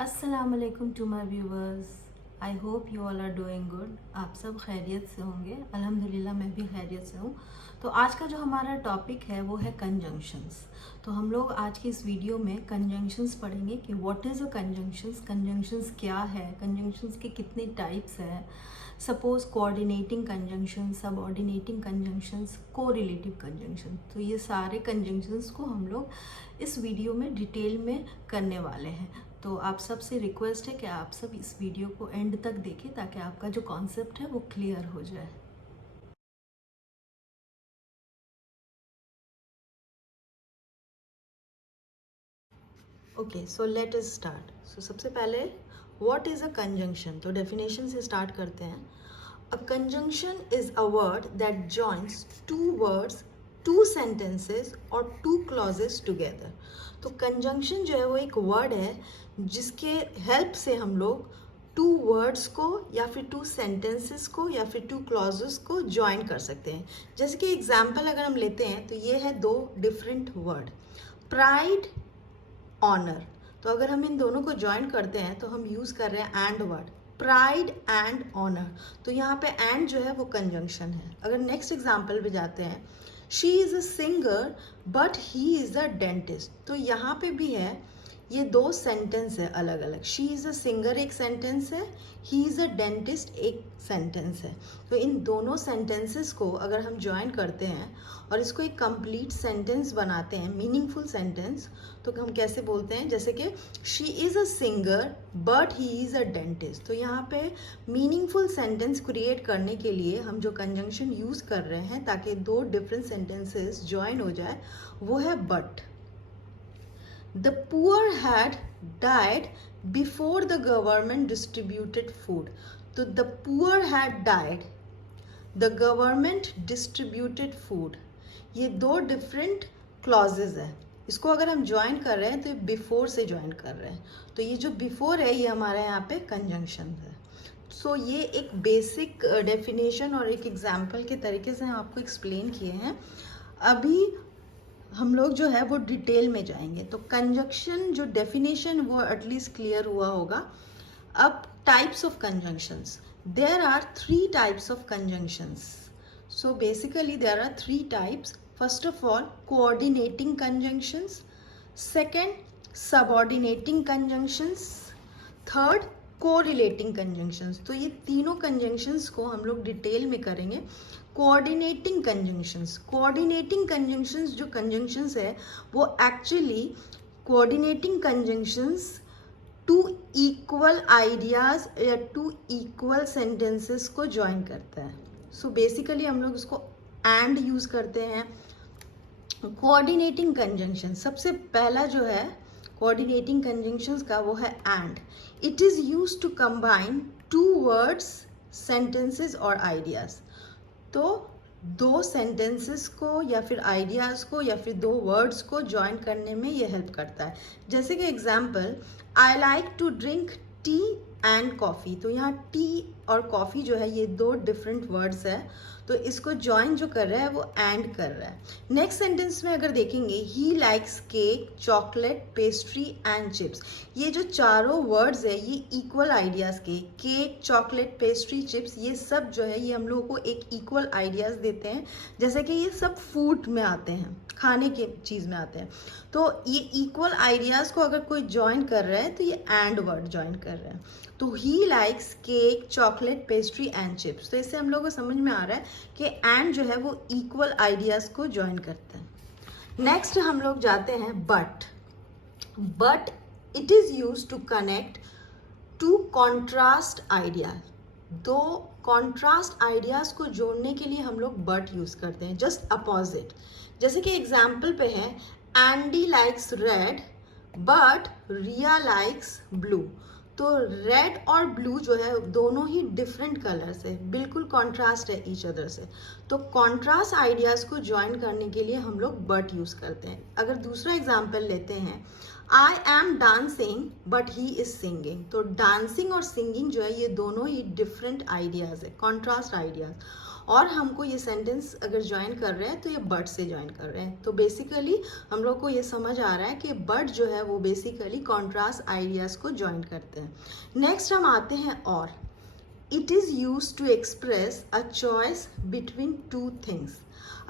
अस्सलाम वालेकुम to my viewers. I hope you all are doing good. आप सब खैरियत से होंगे। अल्हम्दुलिल्लाह मैं भी खैरियत से हूँ। तो आज का जो हमारा टॉपिक है वो है कंजंक्शंस। तो हम लोग आज की इस वीडियो में कंजंक्शंस पढ़ेंगे कि what is a conjunctions, conjunctions क्या है, कंजंक्शंस के कितने टाइप्स हैं। Suppose coordinating conjunction, subordinating conjunctions, correlative conjunction. तो ये सारे कंजंक्शंस को हम लोग इस वीडियो में डिटेल में करने वाले हैं। तो आप सबसे रिक्वेस्ट है कि आप सब इस वीडियो को एंड तक देखें ताकि आपका जो कॉन्सेप्ट है वो क्लियर हो जाए। Okay, so let us start. So सबसे पहले व्हाट इज़ अ कंजंक्शन, तो डेफिनेशन से स्टार्ट करते हैं। A conjunction is a word that joins two words, two sentences और टू क्लॉजेस टुगेदर। तो कंजंक्शन जो है वो एक वर्ड है जिसके हेल्प से हम लोग टू वर्ड्स को या फिर टू सेंटेंसेस को या फिर टू क्लॉजेस को ज्वाइन कर सकते हैं। जैसे कि एग्जाम्पल अगर हम लेते हैं तो ये है दो डिफरेंट वर्ड, प्राइड, ऑनर। तो अगर हम इन दोनों को ज्वाइन करते हैं तो हम यूज कर रहे हैं and word, pride and honour. तो यहाँ पे एंड जो है वो कंजंक्शन है। अगर नेक्स्ट एग्जाम्पल पे जाते हैं, she is a singer but he is a dentist. तो यहाँ पे भी है, ये दो सेंटेंस है अलग अलग। शी इज अ सिंगर एक सेंटेंस है, ही इज अ डेंटिस्ट एक सेंटेंस है। तो इन दोनों सेंटेंसेस को अगर हम ज्वाइन करते हैं और इसको एक कंप्लीट सेंटेंस बनाते हैं, मीनिंगफुल सेंटेंस, तो हम कैसे बोलते हैं, जैसे कि she is a singer but he is a dentist. तो यहाँ पे मीनिंगफुल सेंटेंस क्रिएट करने के लिए हम जो कंजंक्शन यूज कर रहे हैं ताकि दो डिफरेंट सेंटेंसेस ज्वाइन हो जाए, वो है but. The poor had died before the government distributed food. तो the poor had died, the government distributed food. ये दो डिफरेंट क्लॉजेज है। इसको अगर हम ज्वाइन कर रहे हैं तो बिफोर से ज्वाइन कर रहे हैं। तो ये जो बिफोर है ये हमारे यहाँ पे कंजंक्शन है। सो ये एक बेसिक डेफिनेशन और एक एग्जाम्पल के तरीके से हम आपको एक्सप्लेन किए हैं। अभी हम लोग जो है वो डिटेल में जाएंगे। तो कंजंक्शन जो डेफिनेशन वो एटलीस्ट क्लियर हुआ होगा। अब types of conjunctions, there are three types of conjunctions. So basically there are three types. First of all coordinating conjunctions, second subordinating conjunctions, third correlating conjunctions. तो ये तीनों कंजंक्शंस को हम लोग डिटेल में करेंगे। कोऑर्डिनेटिंग कंजंक्शंस, कोऑर्डिनेटिंग कंजंक्शंस जो conjunctions है वो actually coordinating conjunctions two equal ideas या टू इक्वल सेंटेंसेस को ज्वाइन करता है। सो बेसिकली हम लोग उसको एंड यूज करते हैं। कोऑर्डिनेटिंग कंजंक्शन सबसे पहला जो है कोऑर्डिनेटिंग कंजंक्शंस का, वो है and. It is use to combine two words, sentences और आइडियाज। तो दो सेंटेंसेस को या फिर आइडियाज को या फिर दो वर्ड्स को ज्वाइन करने में ये हेल्प करता है। जैसे कि example, I like to drink tea and coffee. तो यहाँ टी और कॉफ़ी जो है ये दो डिफरेंट वर्ड्स है, तो इसको ज्वाइन जो कर रहा है वो एंड कर रहा है। नेक्स्ट सेंटेंस में अगर देखेंगे, he likes cake, chocolate, pastry and chips. ये जो चारों वर्ड्स है ये इक्वल आइडियाज के, केक, चॉकलेट, पेस्ट्री, चिप्स, ये सब जो है ये हम लोगों को एक इक्वल आइडियाज देते हैं। जैसे कि ये सब फूड में आते हैं, खाने के चीज में आते हैं। तो ये इक्वल आइडियाज को अगर कोई ज्वाइन कर रहा है तो ये एंड वर्ड ज्वाइन कर रहा है। तो he likes cake, chocolate, pastry and chips. तो इससे हम लोगों को समझ में आ रहा है कि एंड जो है वो इक्वल आइडियाज को ज्वाइन करता है। नेक्स्ट हम लोग जाते हैं but. But it is use to connect two contrast idea. दो कॉन्ट्रास्ट आइडियाज को जोड़ने के लिए हम लोग बट यूज करते हैं, जस्ट अपोजिट। जैसे कि एग्जाम्पल पे है, Andy likes red but Riya likes blue. तो रेड और ब्लू जो है दोनों ही डिफरेंट कलर्स है, बिल्कुल कॉन्ट्रास्ट है ईच अदर से। तो कॉन्ट्रास्ट आइडियाज को ज्वाइन करने के लिए हम लोग बट यूज करते हैं। अगर दूसरा एग्जाम्पल लेते हैं, I am dancing but he is singing. तो डांसिंग और सिंगिंग जो है ये दोनों ही डिफरेंट आइडियाज है, कॉन्ट्रास्ट आइडियाज। और हमको ये सेंटेंस अगर ज्वाइन कर रहे हैं तो ये बट से ज्वाइन कर रहे हैं। तो बेसिकली हम लोग को ये समझ आ रहा है कि बट जो है वो बेसिकली कॉन्ट्रास्ट आइडियाज को ज्वाइन करते हैं। नेक्स्ट हम आते हैं or. It is use to express a choice between two things.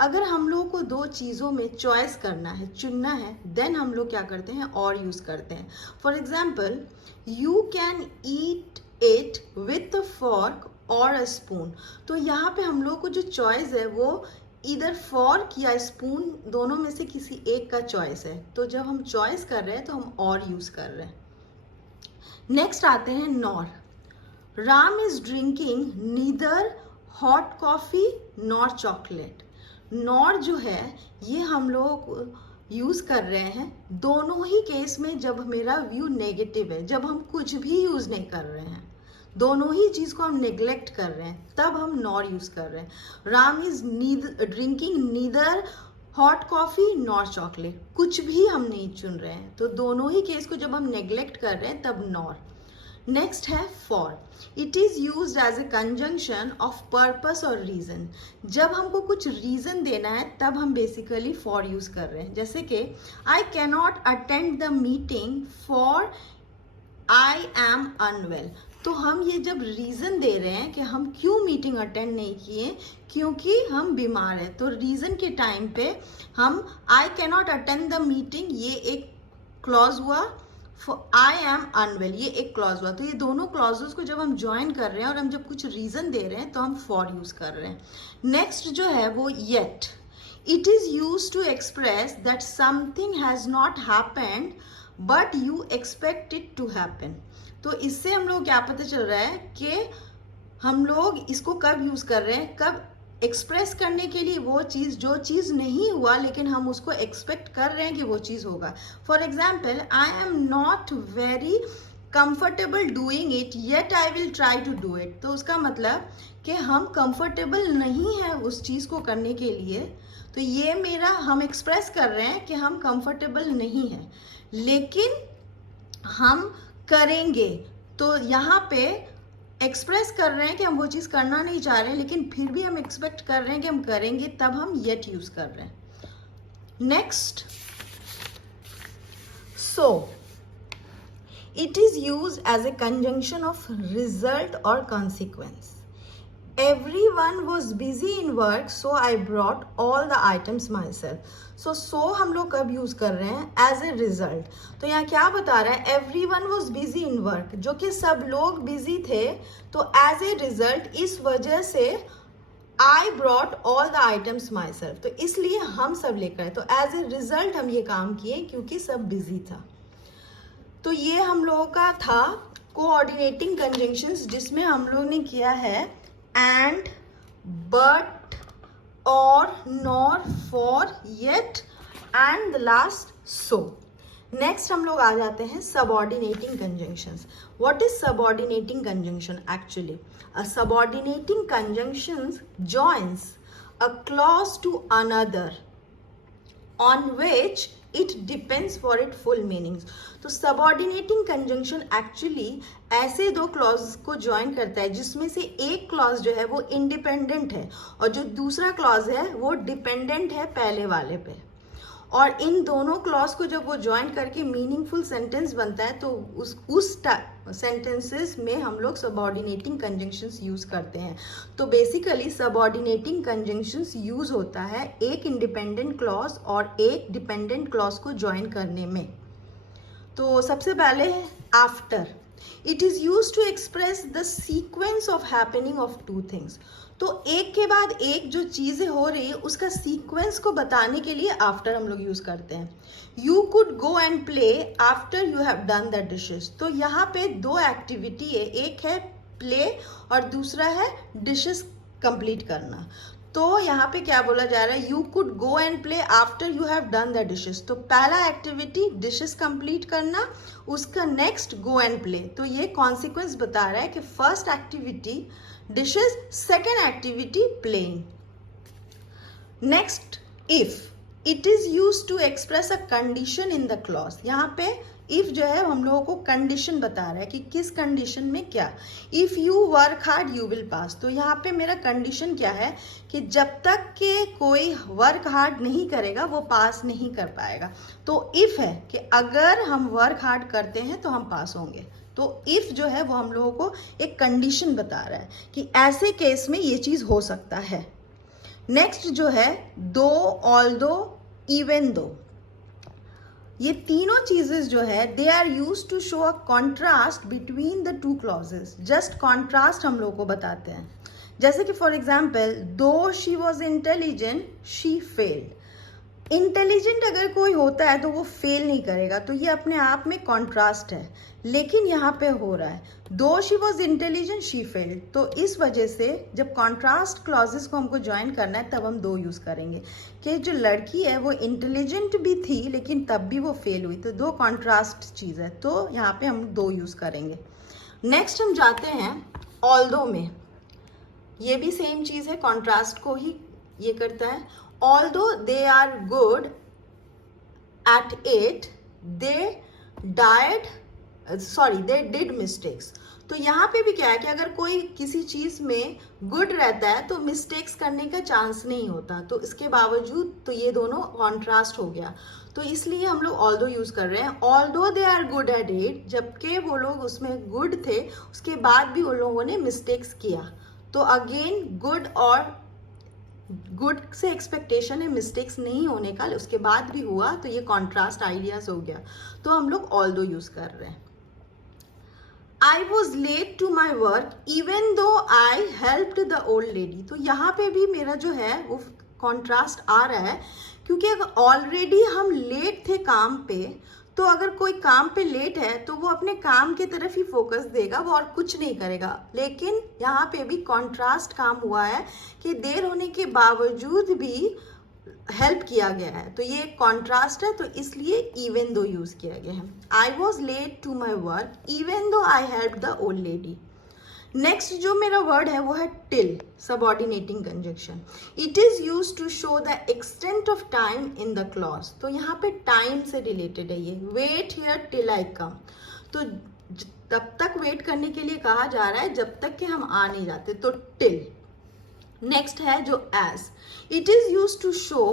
अगर हम लोग को दो चीज़ों में चॉइस करना है, चुनना है, देन हम लोग क्या करते हैं, और यूज़ करते हैं। For example, you can eat it with a fork और अ स्पून। तो यहाँ पे हम लोग को जो चॉइस है वो इधर फॉर्क या स्पून दोनों में से किसी एक का चॉइस है। तो जब हम चॉइस कर रहे हैं तो हम और यूज़ कर रहे हैं। नेक्स्ट आते हैं nor. Ram is drinking neither hot coffee nor chocolate. Nor जो है ये हम लोग यूज़ कर रहे हैं दोनों ही केस में जब मेरा व्यू नेगेटिव है, जब हम कुछ भी यूज़ नहीं कर रहे हैं, दोनों ही चीज़ को हम नेग्लेक्ट कर रहे हैं, तब हम नॉर यूज़ कर रहे हैं। Ram is drinking neither hot coffee nor chocolate. कुछ भी हम नहीं चुन रहे हैं, तो दोनों ही केस को जब हम नेग्लेक्ट कर रहे हैं तब नॉर। नेक्स्ट है for. It is use as a conjunction of purpose और रीज़न। जब हमको कुछ रीज़न देना है तब हम बेसिकली फॉर यूज़ कर रहे हैं। जैसे कि I cannot attend the meeting for I am unwell. तो हम ये जब रीज़न दे रहे हैं कि हम क्यों मीटिंग अटेंड नहीं किए, क्योंकि हम बीमार हैं, तो रीज़न के टाइम पे हम आई कैनॉट अटेंड द मीटिंग, ये एक क्लॉज हुआ, आई एम अनवेल ये एक क्लॉज हुआ। तो ये दोनों क्लॉजेस को जब हम ज्वाइन कर रहे हैं और हम जब कुछ रीज़न दे रहे हैं तो हम फॉर यूज़ कर रहे हैं। नेक्स्ट जो है वो yet. It is use to express that something has not happened but you expect it to happen. तो इससे हम लोग क्या पता चल रहा है कि हम लोग इसको कब यूज़ कर रहे हैं, कब एक्सप्रेस करने के लिए वो चीज़ जो चीज़ नहीं हुआ लेकिन हम उसको एक्सपेक्ट कर रहे हैं कि वो चीज़ होगा। For example, I am not very comfortable doing it yet I will try to do it. तो उसका मतलब कि हम कंफर्टेबल नहीं है उस चीज़ को करने के लिए, तो ये मेरा हम एक्सप्रेस कर रहे हैं कि हम कंफर्टेबल नहीं हैं लेकिन हम करेंगे। तो यहाँ पे एक्सप्रेस कर रहे हैं कि हम वो चीज़ करना नहीं चाह रहे हैं लेकिन फिर भी हम एक्सपेक्ट कर रहे हैं कि हम करेंगे, तब हम येट यूज़ कर रहे हैं। Next, so it is use as a conjunction of result और consequence. Everyone was busy in work, so I brought all the items myself. So हम लोग कब यूज़ कर रहे हैं, एज ए रिजल्ट। तो यहाँ क्या बता रहा है, everyone was busy in work, जो कि सब लोग बिजी थे, तो एज ए रिजल्ट इस वजह से I brought all the items myself, तो इसलिए हम सब लेकर आए, तो एज ए रिजल्ट हम ये काम किए क्योंकि सब बिजी था। तो ये हम लोगों का था कोऑर्डिनेटिंग कंजंक्शंस, जिसमें हम लोग ने किया है and, but, or, nor, for, yet and the last so. Next हम लोग आ जाते हैं subordinating conjunctions. What is subordinating conjunction? Actually a subordinating conjunctions joins a clause to another on which it depends for its full meanings. तो subordinating conjunction actually ऐसे दो clause को join करता है जिसमें से एक क्लॉज जो है वो इंडिपेंडेंट है और जो दूसरा क्लॉज है वो डिपेंडेंट है पहले वाले पे, और इन दोनों क्लॉज को जब वो ज्वाइन करके मीनिंगफुल सेंटेंस बनता है तो उस सेंटेंसेस में हम लोग सबऑर्डिनेटिंग कंजंक्शंस यूज करते हैं। तो बेसिकली सबऑर्डिनेटिंग कंजंक्शंस यूज होता है एक इंडिपेंडेंट क्लॉज और एक डिपेंडेंट क्लॉज को ज्वाइन करने में। तो सबसे पहले है after. It is use to express the sequence of happening of two things. तो एक के बाद एक जो चीज़ें हो रही है उसका सीक्वेंस को बताने के लिए आफ्टर हम लोग यूज़ करते हैं। You could go and play after you have done the dishes. तो यहाँ पे दो एक्टिविटी है, एक है प्ले और दूसरा है डिशेस कंप्लीट करना। तो यहाँ पे क्या बोला जा रहा है, you could go and play after you have done the dishes. तो पहला एक्टिविटी डिशेस कंप्लीट करना, उसका नेक्स्ट गो एंड प्ले। तो ये कॉन्सिक्वेंस बता रहा है कि first activity dishes, second activity playing. Next, if. It is used to express a condition in the clause. यहाँ पे इफ जो है हम लोगों को कंडीशन बता रहा है कि किस कंडीशन में क्या. If you work hard you will pass. तो यहाँ पे मेरा कंडीशन क्या है कि जब तक के कोई वर्क हार्ड नहीं करेगा वो पास नहीं कर पाएगा. तो इफ है कि अगर हम वर्क हार्ड करते हैं तो हम पास होंगे. तो इफ जो है वो हम लोगों को एक कंडीशन बता रहा है कि ऐसे केस में ये चीज हो सकता है. नेक्स्ट जो है दो, ऑल्दो, इवन दो. ये तीनों चीजेस जो है they are use to show a contrast between the two clauses. Just contrast हम लोग को बताते हैं. जैसे कि for example though she was intelligent she failed. Intelligent अगर कोई होता है तो वो फेल नहीं करेगा, तो ये अपने आप में कॉन्ट्रास्ट है. लेकिन यहाँ पे हो रहा है दो she was intelligent she failed. तो इस वजह से जब कॉन्ट्रास्ट क्लॉजेस को हमको ज्वाइन करना है तब हम दो यूज करेंगे कि जो लड़की है वो इंटेलिजेंट भी थी लेकिन तब भी वो फेल हुई. तो दो कॉन्ट्रास्ट चीज है, तो यहाँ पे हम दो यूज करेंगे. नेक्स्ट हम जाते हैं ऑल्दो में. ये भी सेम चीज है, कॉन्ट्रास्ट को ही ये करता है. Although they are good at it, they did mistakes. तो यहाँ पे भी क्या है कि अगर कोई किसी चीज में गुड रहता है तो मिस्टेक्स करने का चांस नहीं होता. तो इसके बावजूद तो ये दोनों कॉन्ट्रास्ट हो गया. तो इसलिए हम लोग ऑल्दो यूज कर रहे हैं. Although they are good at it, जबकि वो लोग उसमें गुड थे उसके बाद भी उन लोगों ने मिस्टेक्स किया. तो अगेन गुड से एक्सपेक्टेशन है मिस्टेक्स नहीं होने का, उसके बाद भी हुआ तो ये कॉन्ट्रास्ट आइडियाज हो गया. तो हम लोग ऑल्दो यूज कर रहे हैं. I was late to my work even though I helped the old lady. तो यहाँ पे भी मेरा जो है वो कॉन्ट्रास्ट आ रहा है क्योंकि ऑलरेडी हम लेट थे काम पे. तो अगर कोई काम पे लेट है तो वो अपने काम की तरफ ही फोकस देगा, वो और कुछ नहीं करेगा. लेकिन यहाँ पे भी कॉन्ट्रास्ट काम हुआ है कि देर होने के बावजूद भी हेल्प किया गया है. तो ये कॉन्ट्रास्ट है, तो इसलिए इवन दो यूज किया गया है. I was late to my work even though I help the old lady. Next जो मेरा वर्ड है वो है till, subordinating conjunction. It is use to show the extent of time in the clause. तो यहाँ पे टाइम से related है ये. Wait here till I come. तो तब तक वेट करने के लिए कहा जा रहा है जब तक कि हम आ नहीं जाते, तो टिल. नेक्स्ट है जो as. It is use to show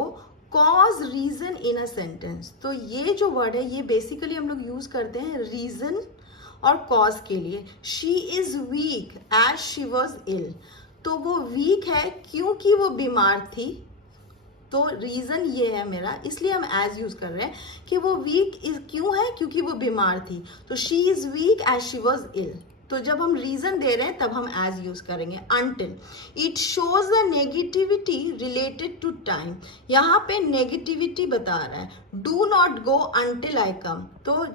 cause reason in a sentence. तो ये जो वर्ड है ये बेसिकली हम लोग यूज करते हैं रीजन और कॉज के लिए. She is weak as she was ill. तो वो वीक है क्योंकि वो बीमार थी. तो रीजन ये है मेरा, इसलिए हम एज यूज कर रहे हैं कि वो वीक क्यों है, क्योंकि वो बीमार थी. तो she is weak as she was ill. तो जब हम रीजन दे रहे हैं तब हम एज यूज करेंगे. Until. It shows the negativity related to time. यहाँ पे नेगेटिविटी बता रहा है. Do not go until I come. तो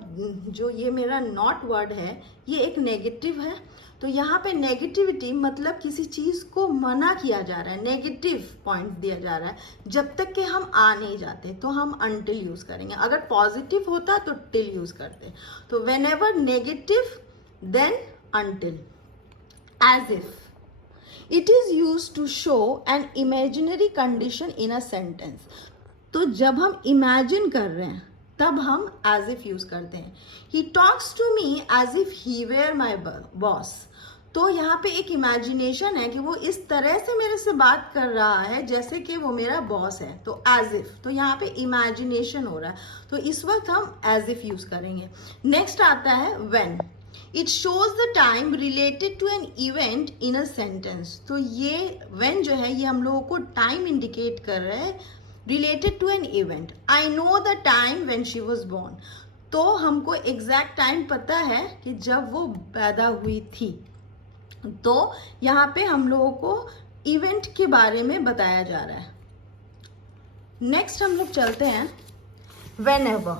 जो ये मेरा नॉट वर्ड है ये एक नेगेटिव है. तो यहाँ पे नेगेटिविटी मतलब किसी चीज को मना किया जा रहा है, नेगेटिव पॉइंट दिया जा रहा है. जब तक कि हम आ नहीं जाते तो हम अनटिल यूज करेंगे. अगर पॉजिटिव होता तो टिल यूज करते. तो when ever negative then until. As if. It is used to show an imaginary condition in a sentence. तो जब हम imagine कर रहे हैं तब हम as if यूज करते हैं. He talks to me as if he were my boss. तो यहाँ पे एक इमेजिनेशन है कि वो इस तरह से मेरे से बात कर रहा है जैसे कि वो मेरा बॉस है. तो एज इफ. तो यहाँ पे इमेजिनेशन हो रहा है, तो इस वक्त हम एज इफ यूज करेंगे. नेक्स्ट आता है when. It shows the time related to an event in a sentence. तो ये व्हेन जो है ये हम लोगों को टाइम इंडिकेट कर रहा है related to an event. I know the time when she was born. तो हमको एग्जैक्ट टाइम पता है कि जब वो पैदा हुई थी. तो यहाँ पे हम लोगों को इवेंट के बारे में बताया जा रहा है. नेक्स्ट हम लोग चलते हैं whenever.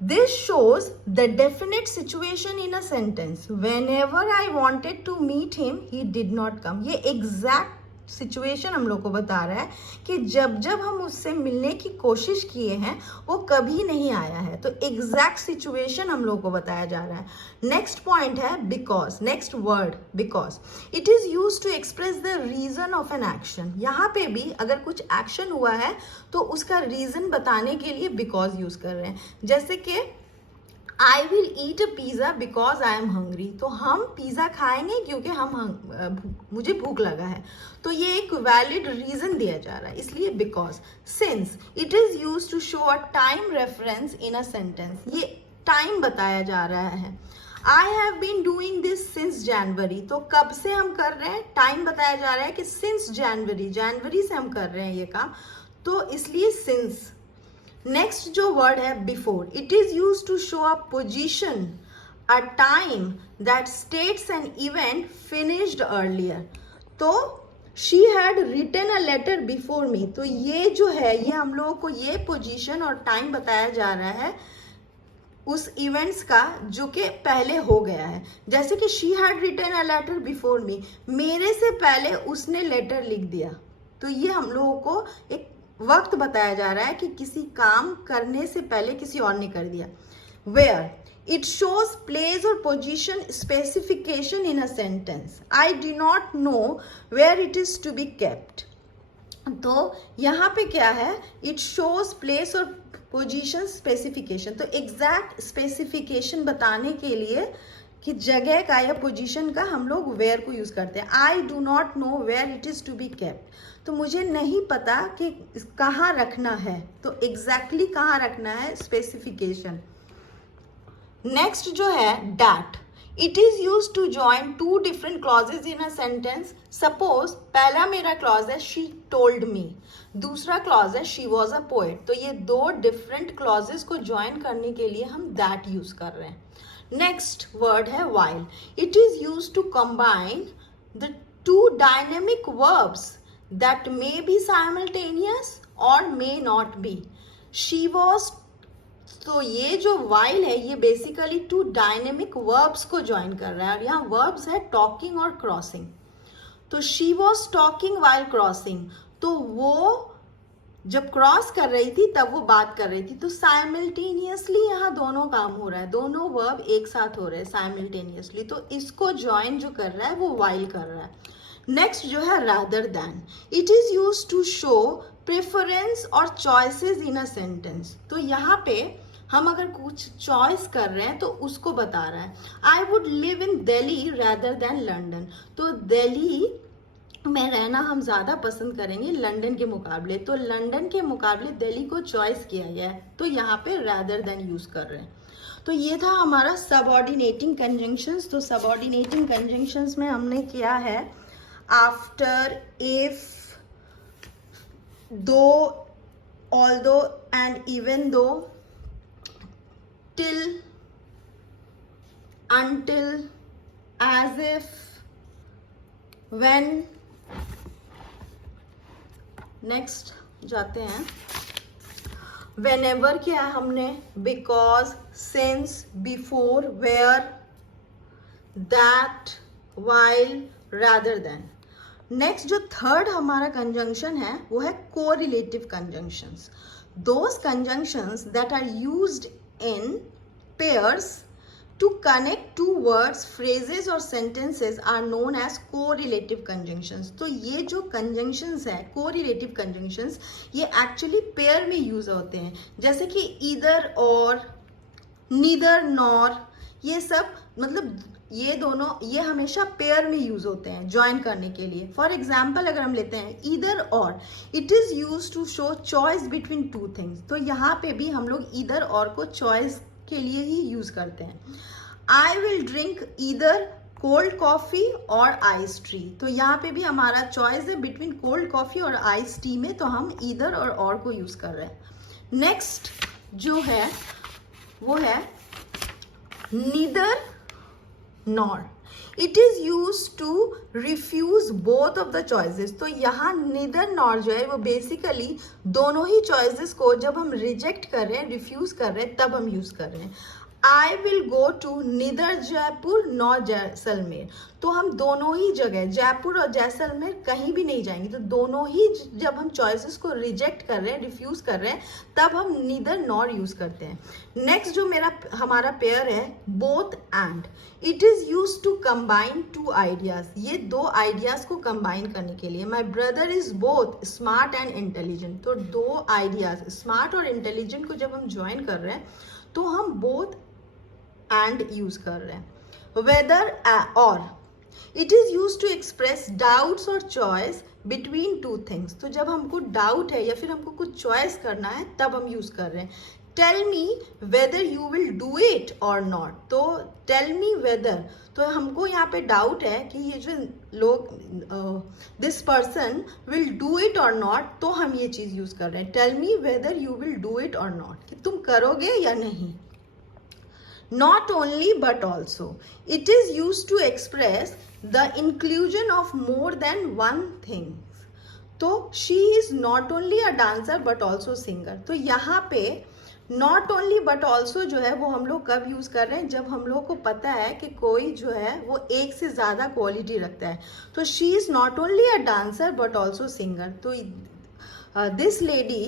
This shows the definite situation in a sentence. Whenever I wanted to meet him, he did not come. ये exact सिचुएशन हम लोग को बता रहा है कि जब जब हम उससे मिलने की कोशिश किए हैं वो कभी नहीं आया है. तो एग्जैक्ट सिचुएशन हम लोग को बताया जा रहा है. नेक्स्ट पॉइंट है because. Next word because. It is use to express the reason of an action. यहाँ पे भी अगर कुछ एक्शन हुआ है तो उसका रीजन बताने के लिए बिकॉज यूज कर रहे हैं. जैसे कि I will eat a pizza because I am hungry, तो हम पिज़्ज़ा खाएंगे क्योंकि मुझे भूख लगा है। तो ये एक वैलिड रीजन दिया जा रहा है, इसलिए because. Since it is use to show a time reference in a sentence, ये टाइम बताया जा रहा है। I have been doing this since January, तो कब से हम कर रहे हैं, टाइम बताया जा रहा है कि सिंस जनवरी, जनवरी से हम कर रहे हैं ये काम, तो इसलिए सिंस। नेक्स्ट जो वर्ड है before, it is use to show a position, a time that states an event finished earlier, तो she had written a letter before me, तो ये जो है ये हम लोगों को ये पोजीशन और टाइम बताया जा रहा है उस इवेंट्स का जो कि पहले हो गया है। जैसे कि she had written a letter before me, मेरे से पहले उसने लेटर लिख दिया, तो ये हम लोगों को एक वक्त बताया जा रहा है कि किसी काम करने से पहले किसी और ने कर दिया। वेयर, इट शोज प्लेस और position specification in a sentence, I do not know where it is to be kept, तो यहाँ पे क्या है, इट शोज प्लेस और पोजीशन स्पेसिफिकेशन, तो एग्जैक्ट स्पेसिफिकेशन बताने के लिए कि जगह का या पोजीशन का हम लोग वेयर को यूज करते हैं। I do not know where it is to be kept, तो मुझे नहीं पता कि कहाँ रखना है, तो एग्जैक्टली कहाँ रखना है, स्पेसिफिकेशन। नेक्स्ट जो है that, it is use to join two different clauses in a sentence. Suppose पहला मेरा क्लॉज है शी टोल्ड मी, दूसरा क्लॉज है शी वॉज अ पोएट, तो ये दो डिफरेंट क्लॉजेस को ज्वाइन करने के लिए हम दैट यूज कर रहे हैं। नेक्स्ट वर्ड है while, it is use to combine the two dynamic verbs that may be simultaneous or may not be. She was, तो ये जो while है ये बेसिकली टू डायनेमिक वर्ब्स को ज्वाइन कर रहा है, और यहाँ वर्ब्स है टॉकिंग और क्रॉसिंग। तो she was talking while crossing, तो वो जब क्रॉस कर रही थी तब वो बात कर रही थी, तो साइमल्टेनियसली यहाँ दोनों काम हो रहा है, दोनों वर्ब एक साथ हो रहे हैं साइमल्टेनियसली, तो इसको ज्वाइन जो कर रहा है वो while कर रहा है। नेक्स्ट जो है rather than, it is use to show preference और चॉइसेस इन अ सेंटेंस, तो यहाँ पे हम अगर कुछ चॉइस कर रहे हैं तो उसको बता रहा है। I would live in Delhi rather than London, तो दिल्ली में रहना हम ज़्यादा पसंद करेंगे लंदन के मुकाबले, तो लंदन के मुकाबले दिल्ली को चॉइस किया गया है, तो यहाँ पे रादर देन यूज़ कर रहे हैं। तो ये था हमारा सबऑर्डिनेटिंग कंजंक्शंस। तो सबऑर्डिनेटिंग कंजंक्शंस में हमने किया है आफ्टर, इफ, दो, although and even though, till, until, as if, when। Next जाते हैं whenever, क्या है हमने because, since, before, where, that, while, rather than। Next जो थर्ड हमारा कंजंक्शन है वो है correlative conjunctions. Those conjunctions that are used in pairs to connect two words, phrases और sentences are known as correlative conjunctions। तो ये जो conjunctions है correlative conjunctions, ये actually pair में use होते हैं, जैसे कि either or, neither nor, ये सब मतलब ये दोनों ये हमेशा पेयर में यूज होते हैं ज्वाइन करने के लिए। फॉर एग्जाम्पल अगर हम लेते हैं either or, it is use to show choice between two things, तो यहाँ पे भी हम लोग ईदर और को चॉइस के लिए ही यूज करते हैं। I will drink either cold coffee और आइस टी, तो यहाँ पे भी हमारा चॉइस है बिटवीन कोल्ड कॉफी और आइस टी में, तो हम ईदर और को यूज कर रहे हैं। नेक्स्ट जो है वो है neither nor, it is use to refuse both of the choices, तो यहाँ नीदर नॉर जो है वो बेसिकली दोनों ही चॉइसेस को जब हम रिजेक्ट कर रहे हैं, रिफ्यूज कर रहे हैं, तब हम यूज कर रहे हैं। I will go to neither Jaipur nor Jaisalmer, तो हम दोनों ही जगह जयपुर और जैसलमेर कहीं भी नहीं जाएंगे, तो दोनों ही जब हम चॉइसेस को रिजेक्ट कर रहे हैं, रिफ्यूज कर रहे हैं, तब हम नीदर नॉर यूज करते हैं। नेक्स्ट जो हमारा पेयर है both and, it is use to combine two ideas, ये दो आइडियाज को कंबाइन करने के लिए। My brother is both smart and intelligent, तो दो आइडियाज स्मार्ट और इंटेलिजेंट को जब हम ज्वाइन कर रहे हैं तो हम बोथ एंड यूज कर रहे हैं। Whether or it is use to express doubts और चॉइस बिटवीन टू थिंग्स। तो जब हमको डाउट है या फिर हमको कुछ चॉइस करना है तब हम यूज कर रहे हैं। Tell me whether you will do it or not. तो टेल मी वेदर, तो हमको यहाँ पे डाउट है कि ये जो लोग this person will do it or not, तो हम ये चीज यूज कर रहे हैं। Tell me whether you will do it or not, कि तुम करोगे या नहीं। Not only but also, it is used to express the inclusion of more than one thing. तो she is not only a dancer but also singer। तो यहाँ पे not only but also जो है वो हम लोग कब यूज कर रहे हैं, जब हम लोग को पता है कि कोई जो है वो एक से ज्यादा क्वालिटी रखता है। तो she is not only a dancer but also singer। तो this lady,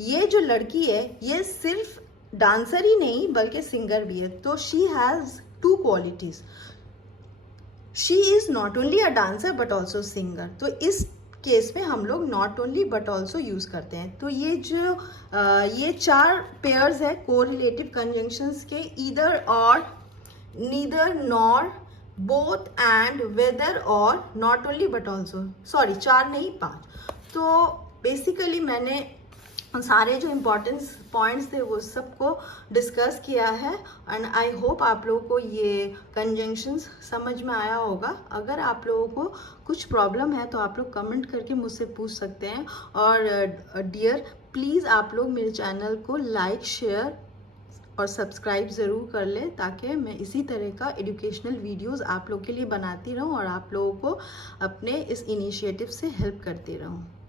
ये जो लड़की है ये सिर्फ डांसर ही नहीं बल्कि सिंगर भी है। तो she has two qualities, she is not only a dancer but also singer. तो इस केस में हम लोग not only but also use करते हैं। तो ये जो ये 4 पेयर्स है कोरिलेटिव कंजंक्शंस के, either or, neither nor, both and, whether or, not only but also, sorry 4 नहीं 5। तो बेसिकली मैंने सारे जो इम्पोर्टेंट पॉइंट्स थे वो सबको डिस्कस किया है एंड आई होप आप लोगों को ये कंजंक्शंस समझ में आया होगा। अगर आप लोगों को कुछ प्रॉब्लम है तो आप लोग कमेंट करके मुझसे पूछ सकते हैं। और डियर प्लीज़ आप लोग मेरे चैनल को लाइक, शेयर और सब्सक्राइब ज़रूर कर लें, ताकि मैं इसी तरह का एजुकेशनल वीडियोस आप लोग के लिए बनाती रहूं और आप लोगों को अपने इस इनिशिएटिव से हेल्प करती रहूं।